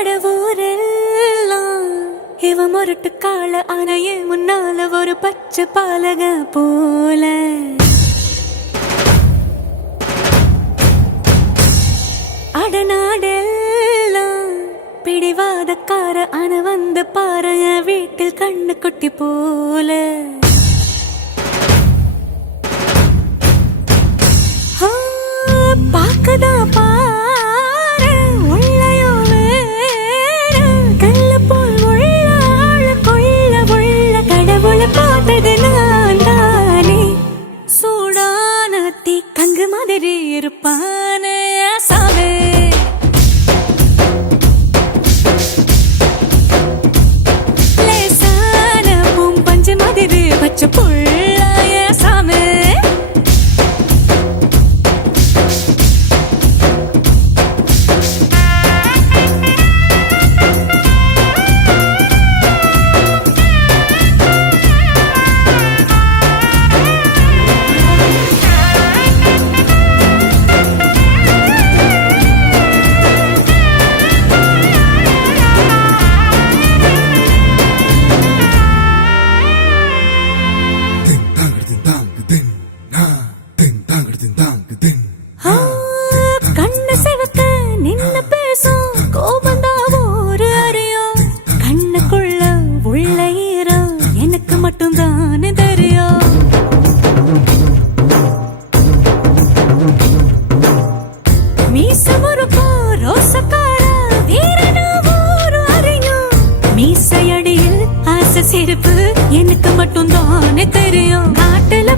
கடவுரெல்லாம் இவ முரட்டு கால ஆனையே முன்னால ஒரு பச்சை பாலக போல அடநாடெல்லாம் பிடிவாதக்கார ஆன வந்து பாருங்க வீட்டில் கண்ணு குட்டி போல பாக்கதா பாரு உள்ளயோ வேறு கல்ல போல் உள்ள கொள்ள உள்ள கடவுளை பார்த்தது நான் தானே சூடான தீ கங்கு மாதிரி இருப்பானே சாவே லேசான பூம் பஞ்சு மாதிரி பச்சை புள்ளாய சாமே கண்ணு சிவக்க நின்னு பேசும் கோபந்தா ஒரு அறியும் கண்ணுக்குள்ள உள்ள ஈரம் எனக்கு மட்டும் தானே தெரியும் மீச முறுக்கோ ரோசக்கார வீரனா ஒரு அறியும் மீசையடியில் ஆசை சிரிப்பு எனக்கு மட்டும் தானே தெரியும் காட்டுல